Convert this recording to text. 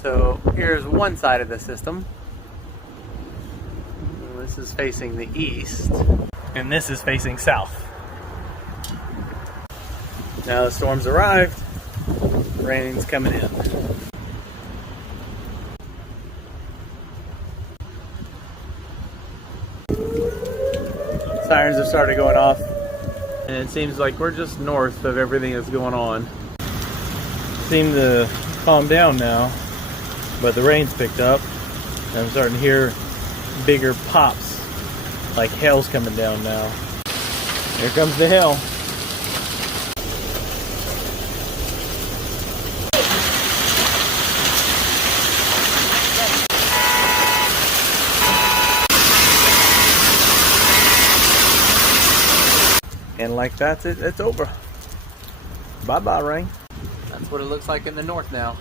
So here's one side of the system. This is facing the east, and this is facing south. Now the storm's arrived, rain's coming in. Sirens have started going off, and it seems like we're just north of everything that's going on. Seem to calm down now, but the rain's picked up, and I'm starting to hear bigger pops, like hail's coming down now. Here comes the hail. And like that's it, it's over. Bye-bye, rain. That's what it looks like in the north now.